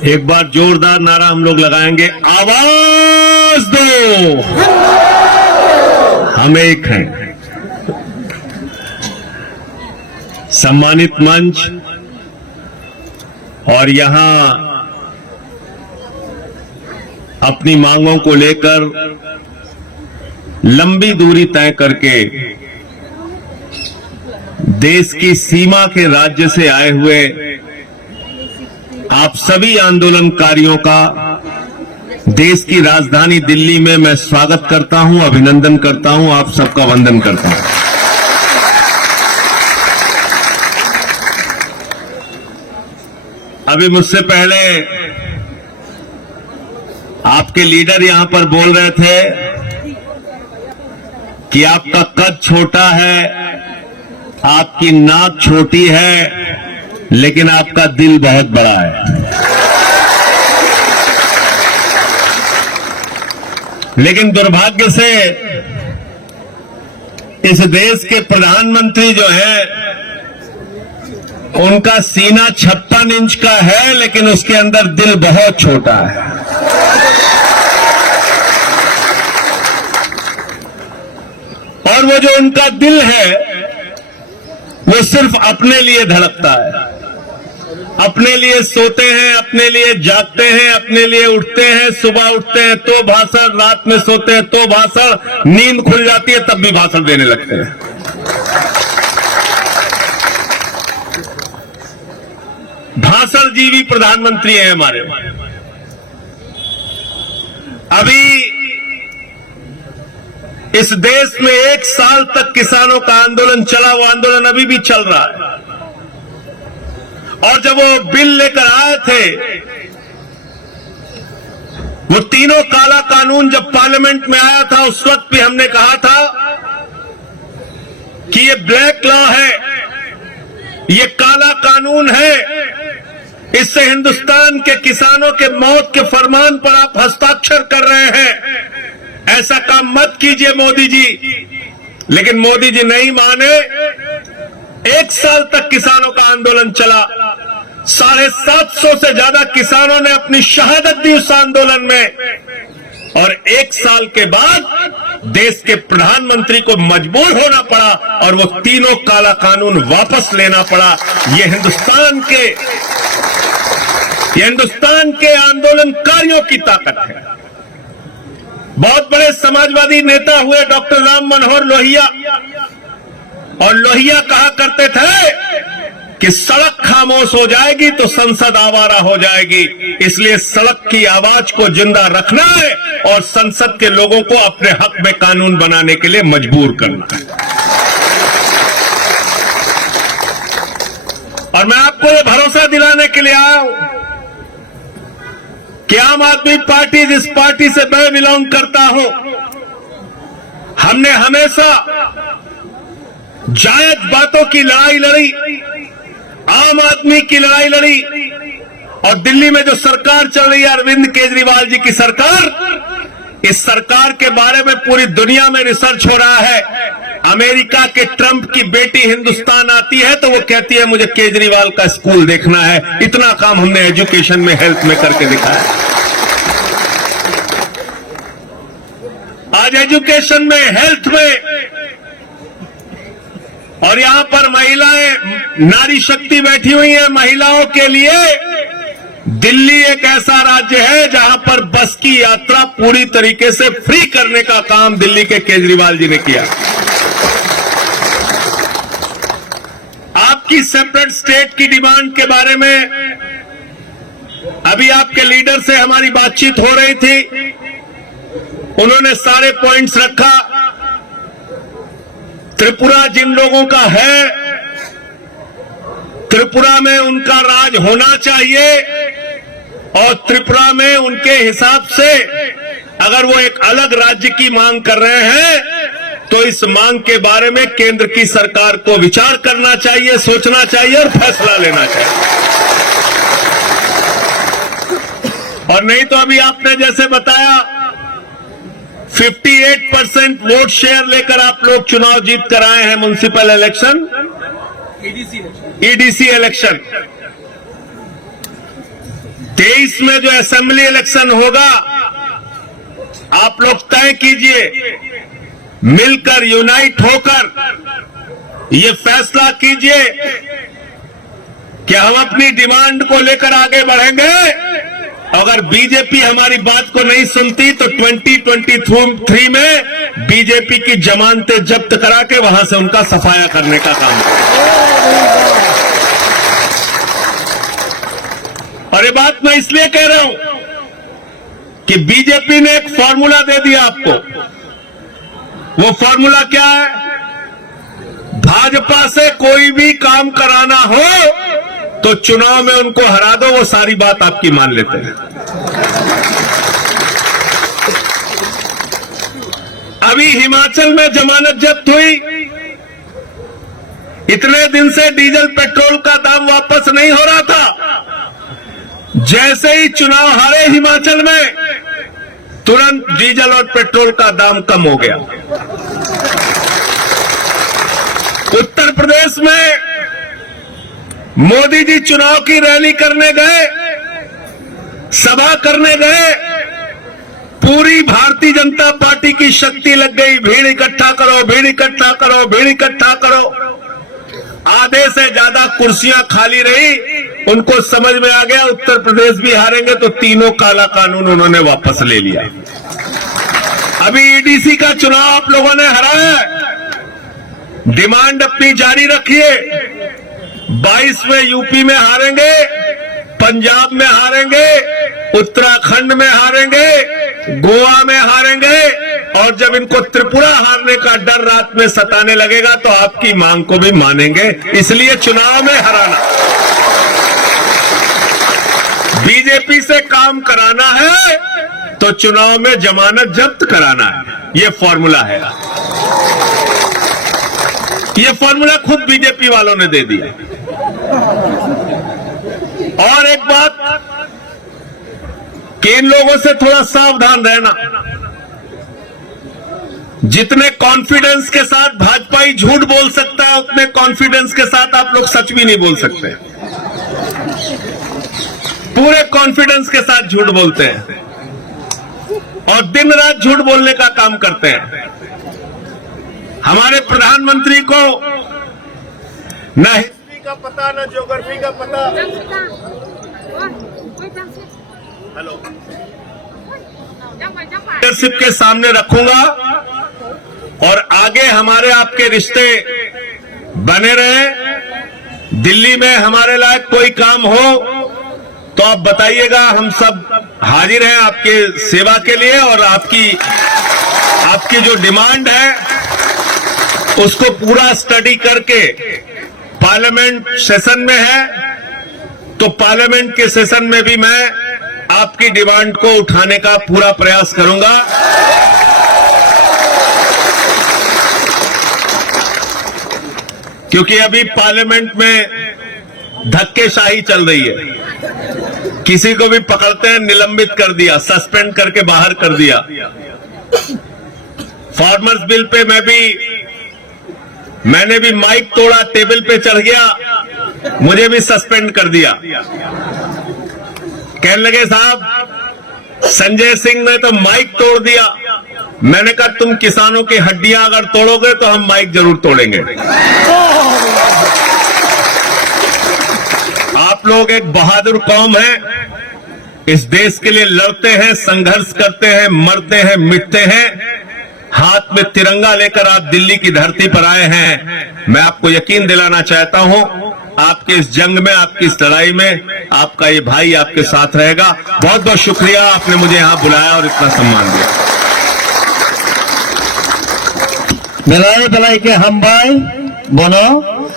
एक बार जोरदार नारा हम लोग लगाएंगे, आवाज दो, हम एक हैं। सम्मानित मंच और यहां अपनी मांगों को लेकर लंबी दूरी तय करके देश की सीमा के राज्य से आए हुए आप सभी आंदोलनकारियों का देश की राजधानी दिल्ली में मैं स्वागत करता हूं, अभिनंदन करता हूं, आप सबका वंदन करता हूं। अभी मुझसे पहले आपके लीडर यहां पर बोल रहे थे कि आपका कद छोटा है, आपकी नाक छोटी है, लेकिन आपका दिल बहुत बड़ा है। लेकिन दुर्भाग्य से इस देश के प्रधानमंत्री जो है उनका सीना 56 इंच का है, लेकिन उसके अंदर दिल बहुत छोटा है। और वो जो उनका दिल है वो सिर्फ अपने लिए धड़कता है, अपने लिए सोते हैं, अपने लिए जागते हैं, अपने लिए उठते हैं, सुबह उठते हैं तो भाषण, रात में सोते हैं तो भाषण, नींद खुल जाती है तब भी भाषण देने लगते हैं। भाषण जीवी प्रधानमंत्री हैं हमारे। अभी इस देश में 1 साल तक किसानों का आंदोलन चला, वो आंदोलन अभी भी चल रहा है। और जब वो बिल लेकर आए थे, वो तीनों काला कानून जब पार्लियामेंट में आया था, उस वक्त भी हमने कहा था कि ये ब्लैक लॉ है, ये काला कानून है, इससे हिंदुस्तान के किसानों के मौत के फरमान पर आप हस्ताक्षर कर रहे हैं, ऐसा काम मत कीजिए मोदी जी। लेकिन मोदी जी नहीं माने। 1 साल तक किसानों का आंदोलन चला, 750 से ज्यादा किसानों ने अपनी शहादत दी उस आंदोलन में। और 1 साल के बाद देश के प्रधानमंत्री को मजबूर होना पड़ा और वो तीनों काला कानून वापस लेना पड़ा। ये हिंदुस्तान के आंदोलनकारियों की ताकत है। बहुत बड़े समाजवादी नेता हुए डॉक्टर राम मनोहर लोहिया, और लोहिया कहा करते थे कि सड़क खामोश हो जाएगी तो संसद आवारा हो जाएगी, इसलिए सड़क की आवाज को जिंदा रखना है और संसद के लोगों को अपने हक में कानून बनाने के लिए मजबूर करना है। और मैं आपको ये भरोसा दिलाने के लिए आया हूं कि आम आदमी पार्टी, जिस पार्टी से मैं बिलोंग करता हूं, हमने हमेशा जायज बातों की लड़ाई लड़ी, आम आदमी की लड़ाई लड़ी। और दिल्ली में जो सरकार चल रही है अरविंद केजरीवाल जी की सरकार, इस सरकार के बारे में पूरी दुनिया में रिसर्च हो रहा है। अमेरिका के ट्रंप की बेटी हिंदुस्तान आती है तो वो कहती है मुझे केजरीवाल का स्कूल देखना है। इतना काम हमने एजुकेशन में, हेल्थ में करके दिखाया। आज एजुकेशन में, हेल्थ में, और यहां पर महिलाएं, नारी शक्ति बैठी हुई है। महिलाओं के लिए दिल्ली एक ऐसा राज्य है जहां पर बस की यात्रा पूरी तरीके से फ्री करने का काम दिल्ली के केजरीवाल जी ने किया। आपकी सेपरेट स्टेट की डिमांड के बारे में अभी आपके लीडर से हमारी बातचीत हो रही थी, उन्होंने सारे पॉइंट्स रखा। त्रिपुरा जिन लोगों का है, त्रिपुरा में उनका राज होना चाहिए और त्रिपुरा में उनके हिसाब से अगर वो एक अलग राज्य की मांग कर रहे हैं तो इस मांग के बारे में केंद्र की सरकार को विचार करना चाहिए, सोचना चाहिए और फैसला लेना चाहिए। और नहीं तो अभी आपने जैसे बताया 58% वोट शेयर लेकर आप लोग चुनाव जीत कर आए हैं म्युनिसिपल इलेक्शन, ईडीसी इलेक्शन। 23 में जो असेंबली इलेक्शन होगा, आप लोग तय कीजिए, मिलकर यूनाइट होकर ये फैसला कीजिए कि हम अपनी डिमांड को लेकर आगे बढ़ेंगे। अगर बीजेपी हमारी बात को नहीं सुनती तो 2023 में बीजेपी की जमानतें जब्त करा के वहां से उनका सफाया करने का काम करें। और ये बात मैं इसलिए कह रहा हूं कि बीजेपी ने एक फॉर्मूला दे दिया आपको। वो फॉर्मूला क्या है? भाजपा से कोई भी काम कराना हो तो चुनाव में उनको हरा दो, वो सारी बात आपकी मान लेते हैं। अभी हिमाचल में जमानत जब्त हुई, इतने दिन से डीजल पेट्रोल का दाम वापस नहीं हो रहा था। जैसे ही चुनाव हारे हिमाचल में, तुरंत डीजल और पेट्रोल का दाम कम हो गया। उत्तर प्रदेश में मोदी जी चुनाव की रैली करने गए, सभा करने गए, पूरी भारतीय जनता पार्टी की शक्ति लग गई, भीड़ इकट्ठा करो, भीड़ इकट्ठा करो, भीड़ इकट्ठा करो। आधे से ज्यादा कुर्सियां खाली रही। उनको समझ में आ गया उत्तर प्रदेश भी हारेंगे, तो तीनों काला कानून उन्होंने वापस ले लिया। अभी ईडीसी का चुनाव आप लोगों ने हराया है, डिमांड अपनी जारी रखिए। 22 में यूपी में हारेंगे, पंजाब में हारेंगे, उत्तराखंड में हारेंगे, गोवा में हारेंगे, और जब इनको त्रिपुरा हारने का डर रात में सताने लगेगा तो आपकी मांग को भी मानेंगे। इसलिए चुनाव में हराना, बीजेपी से काम कराना है तो चुनाव में जमानत जब्त कराना है। ये फॉर्मूला है, ये फॉर्मूला खुद बीजेपी वालों ने दे दिया। और एक बात कि इन लोगों से थोड़ा सावधान रहना। जितने कॉन्फिडेंस के साथ भाजपा ही झूठ बोल सकता है, उतने कॉन्फिडेंस के साथ आप लोग सच भी नहीं बोल सकते। पूरे कॉन्फिडेंस के साथ झूठ बोलते हैं और दिन रात झूठ बोलने का काम करते हैं। हमारे प्रधानमंत्री को न हिस्ट्री का पता, न ज्योग्राफी का पता। हेलो, लीडरशिप के सामने रखूंगा और आगे हमारे आपके रिश्ते बने रहे। दिल्ली में हमारे लायक कोई काम हो तो आप बताइएगा, हम सब हाजिर हैं आपके सेवा के लिए। और आपकी जो डिमांड है उसको पूरा स्टडी करके, पार्लियामेंट सेशन में है तो पार्लियामेंट के सेशन में भी मैं आपकी डिमांड को उठाने का पूरा प्रयास करूंगा। क्योंकि अभी पार्लियामेंट में धक्केशाही चल रही है। किसी को भी पकड़ते हैं, निलंबित कर दिया, सस्पेंड करके बाहर कर दिया। फार्मर्स बिल पे मैंने भी माइक तोड़ा, टेबल पे चढ़ गया, मुझे भी सस्पेंड कर दिया। कहने लगे साहब संजय सिंह ने तो माइक तोड़ दिया। मैंने कहा तुम किसानों की हड्डियां अगर तोड़ोगे तो हम माइक जरूर तोड़ेंगे। आप लोग एक बहादुर कौम है, इस देश के लिए लड़ते हैं, संघर्ष करते हैं, मरते हैं, मिटते हैं। हाथ में तिरंगा लेकर आप दिल्ली की धरती पर आए हैं। मैं आपको यकीन दिलाना चाहता हूं, आपके इस जंग में, आपकी इस लड़ाई में आपका ये भाई आपके साथ रहेगा। बहुत बहुत शुक्रिया, आपने मुझे यहां बुलाया और इतना सम्मान दिया। बेलाय बेलाय के हम भाई बनो